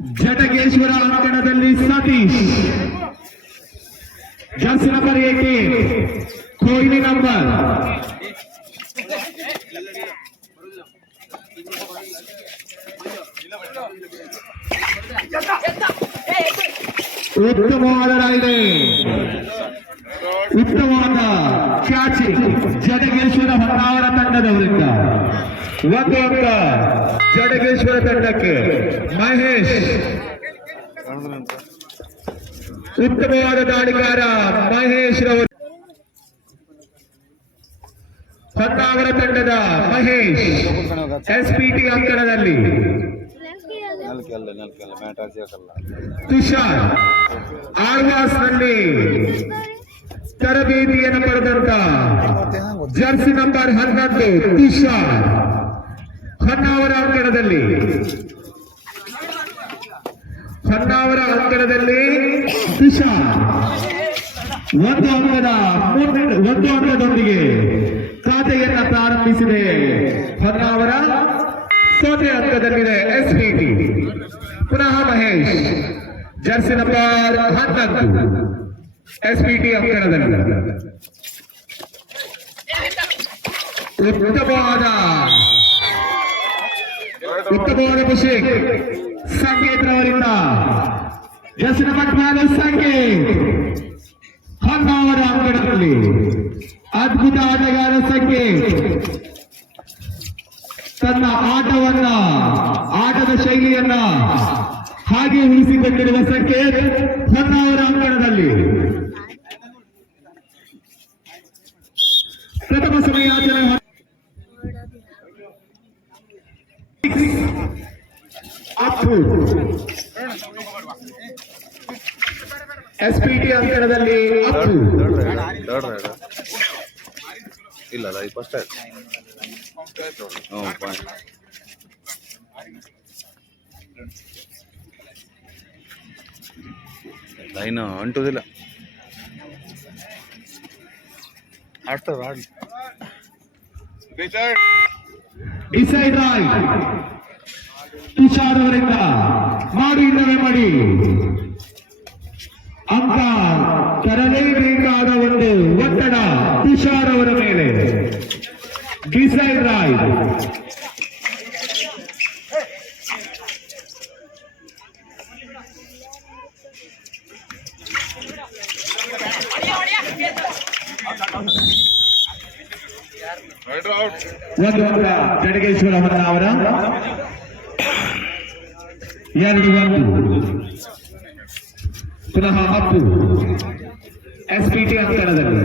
ಜಟಗೇಶ್ವರ ಅಂಕಣದಲ್ಲಿ Satish, jersey number 18, Kohli number. ಉತ್ತಮವಾದ ರೈಡೆ, ಉತ್ತಮವಾದ ಕ್ಯಾಚಿಂಗ್ ಜಟಗೇಶ್ವರ ಹೊನ್ನಾವರ ತಂಡದವರಿಂದ. ಒಂದು ಅಂಕ ಜಟಗೇಶ್ವರ ತಂಡಕ್ಕೆ. ಮಹೇಶ್ ಉತ್ತಮವಾದ ದಾಳಿಗಾರ ಮಹೇಶ್ ರವರು. ಹೊನ್ನಾವರ ತಂಡದ ಮಹೇಶ್ ಎಸ್ಪಿಟಿ ಅಂಕಣದಲ್ಲಿ. ತುಷಾರ್ ಆಳ್ವಾಸ್ನಲ್ಲಿ ತರಬೇತಿಯನ್ನು ಪಡೆದಂತ ಜರ್ಸಿ ನಂಬರ್ 11 ತುಷಾರ್ ಹೊನ್ನಾವರ ಅಂಕಣದಲ್ಲಿ. ಹೊನ್ನಾವರ ಅಂಕಣದಲ್ಲಿ ತುಷಾರ್ ಒಂದು ಅಂಕದೊಂದಿಗೆ ಖಾತೆಯನ್ನ ಪ್ರಾರಂಭಿಸಿದೆ ಹೊನ್ನಾವರ. 0 ಅಂಕದಲ್ಲಿದೆ ಎಸ್ಪಿಟಿ. ಪುನಃ ಮಹೇಶ್ ಜರ್ಸಿ ನಂಬರ್ 11 ಎಸ್ಪಿಟಿ ಅಂಕಣದಲ್ಲಿ. ಉತ್ತಮವಾದ ಅಭಿಷೇಕ್ ಸಂಕೇತ್ ರವರಿಂದ. ಜರ್ಸಿ ನಂಬರ್ 12 ಸಂಕೇತ್ ಹೊನ್ನಾವರ ಅಂಕಣದಲ್ಲಿ. ಅದ್ಭುತ ಆಟಗಾರ ಸಂಕೇತ್ ತನ್ನ ಆಟದ ಶೈಲಿಯನ್ನ ಹಾಗೆ ಉಳಿಸಿಕೊಂಡಿರುವ ಸಂಕೇತ್ ಹೊನ್ನಾವರ ಅಂಕಣದಲ್ಲಿ. ಪ್ರಥಮ ಸಮಯಾಚರಣೆ ಅಪ್ಪು ಎಸ್ಪಿಟಿ ಅಂಕಣದಲ್ಲಿ. ಅಪ್ಪು ಇಲ್ಲ ಫಸ್ಟ್ ಲೈನ್ ಅಂಟುದಿಲ್ಲ. ಆಡ್ತಾರ ಆಡ್ಲಿ. ಡಿಸೈಡ್ ರೈಟ್ ತುಷಾರ್ ಅವರಿಂದ. ಮಾಡಿ ಇಲ್ಲವೇ ಮಾಡಿ ಅಂಕ ತರಲೇಬೇಕಾದ ಒಂದು ಒತ್ತಡ ತುಷಾರ್ ಅವರ ಮೇಲೆ. ಡಿಸೈಡ್ ರೈಟ್ ಒಂದು ಅಂಕ ಜಟಗೇಶ್ವರ ಹೊನ್ನಾವರ. 2-1. ಪುನಃ ಅಪ್ಪು ಎಸ್ಪಿಟಿ ಅಂಕಣದಲ್ಲಿ.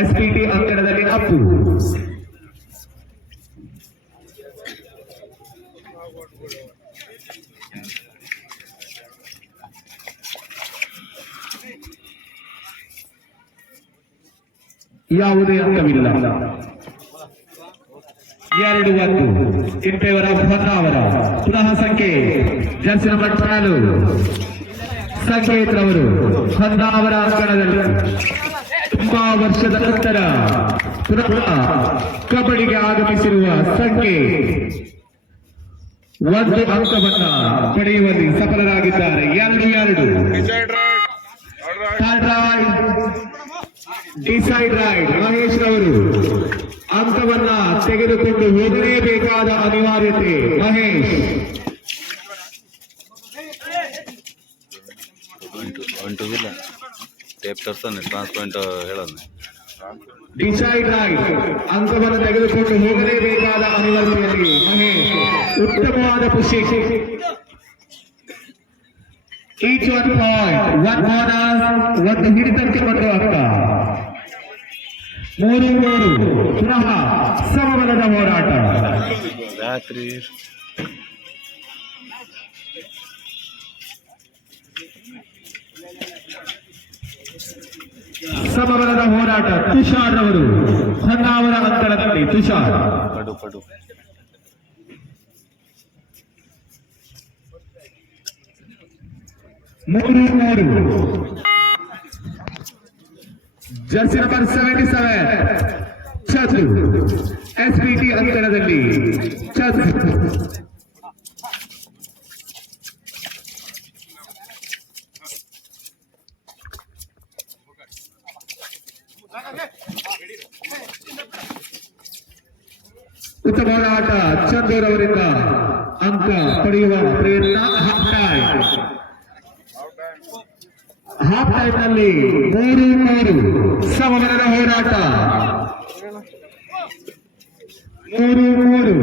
ಎಸ್ಪಿಟಿ ಅಂಕಣದಲ್ಲಿ ಅಪ್ಪು. ಯಾವುದೇ ಅಂಕವಿಲ್ಲ. 2-1 ಇನ್ ಫೇವರ್ ಆಫ್ ಹೊನ್ನಾವರ. ಪುನಃ ಸಂಕೇತ್ ಜರ್ಸಿ ನಂಬರ್ 12 ಸಂಕೇತ್ ರವರು ಹೊನ್ನಾವರ ಅಂಕಣದಲ್ಲಿ. ತುಂಬಾ ವರ್ಷದ ನಂತರ ಪುನಃ ಕಬಡ್ಡಿಗೆ ಆಗಮಿಸಿರುವ ಸಂಕೇತ್ ಒಂದು ಅಂಕವನ್ನ ಪಡೆಯುವಲ್ಲಿ ಸಫಲರಾಗಿದ್ದಾರೆ. 2-2. ಡಿಸೈಡ್ ರೈಟ್ ಮಹೇಶ್ ರವರು ಅಂಕವನ್ನ ತೆಗೆದುಕೊಂಡು ಹೋಗಲೇಬೇಕಾದ ಅನಿವಾರ್ಯತೆ. ಮಹೇಶ್ ಟ್ರಾನ್ಸ್ಪರೆಂಟ್ ಹೇಳೋದು. ಡಿಸೈಡ್ ರೈಟ್ ಅಂಕವನ್ನು ತೆಗೆದುಕೊಂಡು ಹೋಗಲೇಬೇಕಾದ ಅನಿವಾರ್ಯತೆಯಲ್ಲಿ ಮಹೇಶ್ ಉತ್ತಮವಾದ ಖುಷಿ. ಈಚ್ 1 ಪಾಯಿಂಟ್, 1 ಬೋನಸ್, ಒಂದು ಹಿಡಿತಕ್ಕೆ ಬಂದು ಅಂಕ. 3-3 ಪುನಃ ಸಮಬಲದ ಹೋರಾಟ. ಸಮಬಲದ ಹೋರಾಟ. ತುಷಾರ್ ಅವರು ಹೊನ್ನಾವರ ಅಂಕಣದಲ್ಲಿ. Tushar 3-3. Jersey number 77 Chandru SPT ಅಂಕಣದಲ್ಲಿ ಚಂದ್ರು. ಉತ್ತಮವಾದ ಆಟ ಚಂದೂರ್ ಅವರಿಂದ ಅಂಕ ಪಡೆಯುವ ಪ್ರಯತ್ನ. ಹಾಫ್ ಟೈಮ್ ನಲ್ಲಿ 3-3 ಸಮಬಲದ ಹೋರಾಟ. 3-3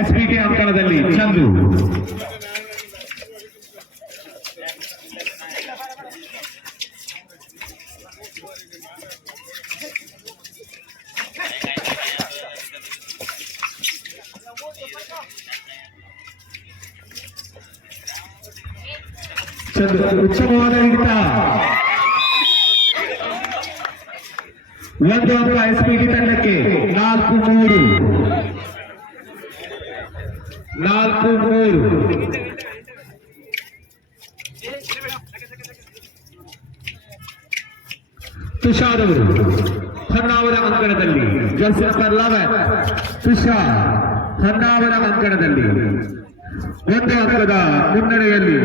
ಎಸ್ಪಿಟಿ ಅಂಕಣದಲ್ಲಿ ಚಂದು. ಉತ್ತಮವಾದ ಹಿಡಿತ. ಒಂದು ಅಂಕ ಎಸ್ಪಿಟಿ ತಂಡಕ್ಕೆ. 4-3 ತುಷಾರ್ ಅವರು ಹೊನ್ನಾವರ ಅಂಕಣದಲ್ಲಿ ಜರ್ಸಿ ನಂಬರ್ 11 ತುಷಾರ್ ಹೊನ್ನಾವರ ಅಂಕಣದಲ್ಲಿ 1 ಅಂಕದ ಮುನ್ನಡೆಯಲ್ಲಿ.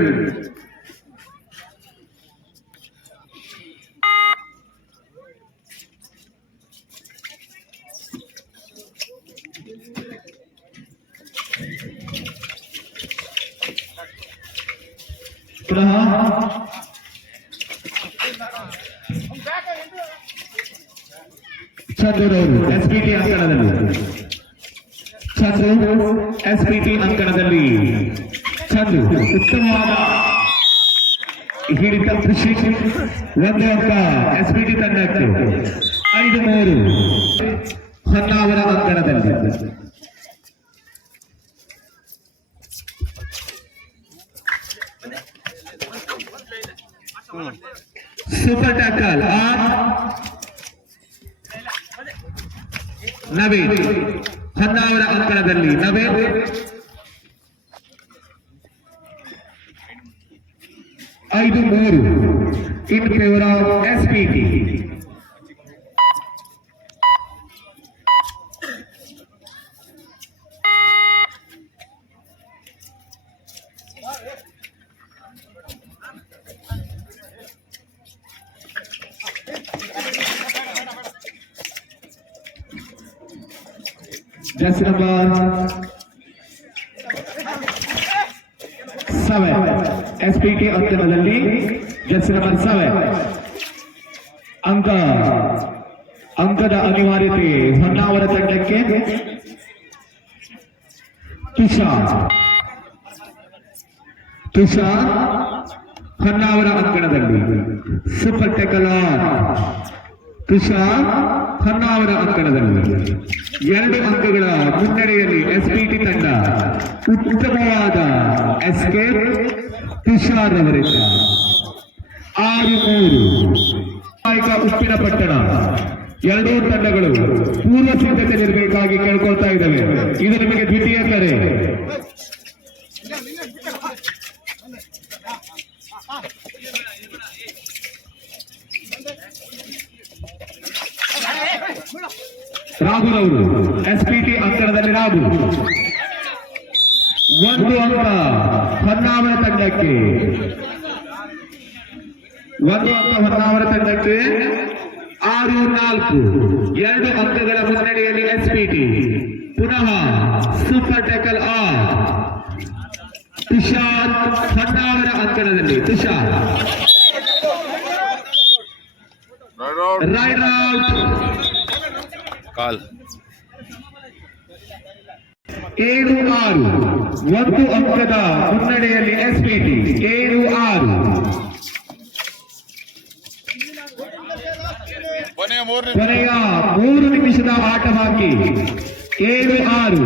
ಪುನಃ ಚಂದೂರ್ ಅವರು ಎಸ್ಪಿಟಿ ಅಂಕಣದಲ್ಲಿ. ಚಂದು ಎಸ್ಪಿಟಿ ಅಂಕಣದಲ್ಲಿ ಚಂದು ಉತ್ತಮವಾದ ಹಿಡಿತ. ಕೃಷಿ 1 ಅಂಕ ಎಸ್ಪಿಟಿ ತಂಡಕ್ಕೆ. 5-3 ಹೊನ್ನಾವರ ಅಂಕಣದಲ್ಲಿ. ಸೂಪರ್ ಟ್ಯಾಕಲ್ ನವೀನ್ ಹೊನ್ನಾವರ ಅಂಕಣದಲ್ಲಿ. Naveen 5-3 in favour of SPT. Jersey number 7 SPT ಅಂಕಣದಲ್ಲಿ. ಜರ್ಸಿ ನಂಬರ್ 7 ಅಂಕದ ಅನಿವಾರ್ಯತೆ ಹೊನ್ನಾವರ ತಂಡಕ್ಕೆ. ತುಷಾರ್ ಹೊನ್ನಾವರ ಅಂಕಣದಲ್ಲಿ. ಸೂಪರ್ ಟೆಕಲ್ ತುಷಾರ್ ಹೊನ್ನಾವರ ಅಂಕಣದಲ್ಲಿ 2 ಅಂಕಗಳ ಮುನ್ನಡೆಯಲ್ಲಿ ಎಸ್ಪಿಟಿ ತಂಡ. ಉತ್ತಮವಾದ ಎಸ್ಕೇಪ್ ತುಷಾರ್ ಅವರಿಂದ. 6-3 ಉಪ್ಪಿನ ಪಟ್ಟಣ. 2 ತಂಡಗಳು ಪೂರ್ವ ಸಿದ್ಧತೆ ಇರಬೇಕಾಗಿ ಕೇಳ್ಕೊಳ್ತಾ ಇದ್ದಾವೆ. ಇದು ನಿಮಗೆ ದ್ವಿತೀಯ ಕರೆ. ರಾಹುಲ್ ಅವರು ಎಸ್ಪಿಟಿ ಅಂಕಣದಲ್ಲಿ. ರಾಹುಲ್ 1 ಅಂಕ ಹೊನ್ನಾವರ ತಂಡಕ್ಕೆ. 1 ಅಂಕ ಹೊನ್ನಾವರ ತಂಡಕ್ಕೆ. 6-4 2 ಅಂಕಗಳ ಮುನ್ನಡೆಯಲ್ಲಿ ಎಸ್ಪಿಟಿ. ಪುನಃ ಸೂಪರ್ ಟ್ಯಾಕಲ್ ತುಷಾರ್ ಹೊನ್ನಾವರ ಅಂಕಣದಲ್ಲಿ. Tushar right call. 7-6 1 ಅಂಕದ ಮುನ್ನಡೆಯಲ್ಲಿ ಎಸ್ಪಿಟಿ. 7-6 ಕೊನೆಯ 3 ನಿಮಿಷದ ಆಟ ಬಾಕಿ. 7-6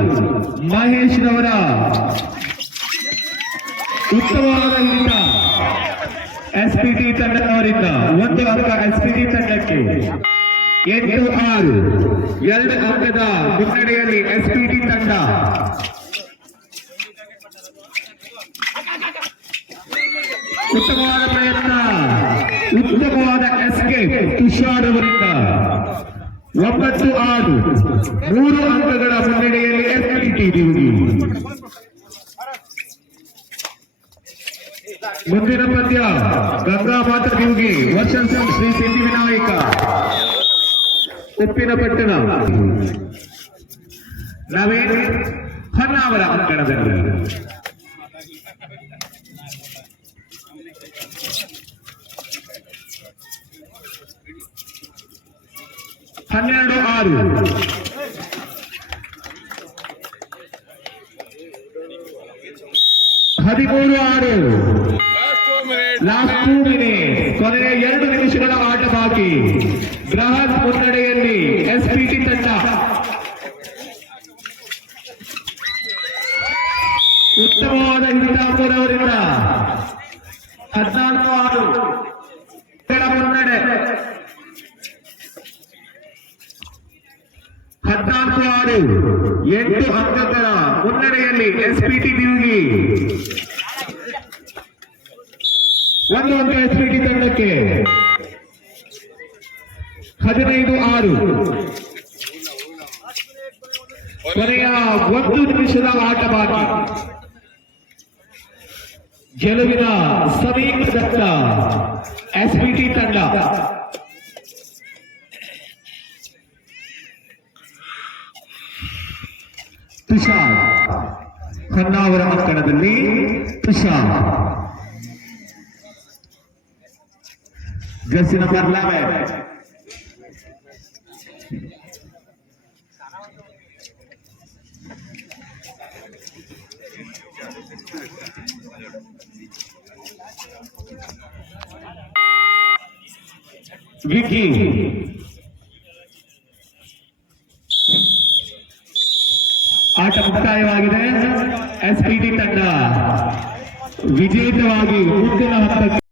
ಮಹೇಶ್ ರವರ ಉತ್ತಮವಾದ ಹಿಡಿತ ಎಸ್ಪಿಟಿ ತಂಡದವರಿಂದ. 1 ಅಂಕ ಎಸ್ಪಿಟಿ ತಂಡಕ್ಕೆ. 8-6 2 ಅಂಕದ ಮುನ್ನಡೆಯಲ್ಲಿ ಎಸ್ಪಿಟಿ ತಂಡ. ಉತ್ತಮವಾದ ಪ್ರಯತ್ನ, ಉತ್ತಮವಾದ ಎಸ್ಕೇಪ್ ತುಷಾರ್ ಅವರಿಂದ. 9-6 3 ಅಂಕಗಳ ಮುನ್ನಡೆಯಲ್ಲಿ ಎಸ್ಪಿಟಿ ದಿವ್ಗಿ. ಮುಂದಿನ ಪಂದ್ಯ ಗಂಗಾ ಮಾತಾ ದಿವ್ಗಿ ವರ್ಷನ್ ಶ್ರೀ ಸಿದ್ಧಿವಿನಾಯಕ ಉಪ್ಪಿನಪಟ್ಟಣ ನವೀನ್ ಹೊನ್ನಾವರ ಅಂಕಣದಲ್ಲಿ. 12-6 13-6 ಲಾಸ್ಟ್ 2 ಮಿನಿಟ್ ಕೊನೆಯ 2 ನಿಮಿಷಗಳ ಆಟ ಬಾಕಿ. ಬೃಹತ್ ಮುನ್ನಡೆಯಲ್ಲಿ ಎಸ್ಪಿಟಿ ತಂಡ. ಉತ್ತಮವಾದ ಹಿಡಿತಾಪುರ ಅವರಿಂದ 14-6 ಮುನ್ನಡೆ. 14-6 8 ಅಂಕಗಳ ಮುನ್ನಡೆಯಲ್ಲಿ ಎಸ್ಪಿಟಿ ದಿವ್ಗಿ. 1 ಅಂಕ ಎಸ್ಪಿಟಿ ತಂಡಕ್ಕೆ. 15-6 ಕೊನೆಯ 1 ನಿಮಿಷದ ಆಟ ಬಾಕಿ. ಗೆಲುವಿನ ಸಮೀಪದತ್ತ ಎಸ್ಪಿಟಿ ತಂಡ. ತುಷಾರ್ ಹೊನ್ನಾವರ ಅಂಕಣದಲ್ಲಿ. Tushar jersey number 11. ವಿಕಿ ಆಟ ಮುಕ್ತಾಯವಾಗಿದೆ. ಎಸ್ಪಿಟಿ ತಂಡ ವಿಜೇತವಾಗಿ ಮುಂದಿನ ಹಂತಕ್ಕೆ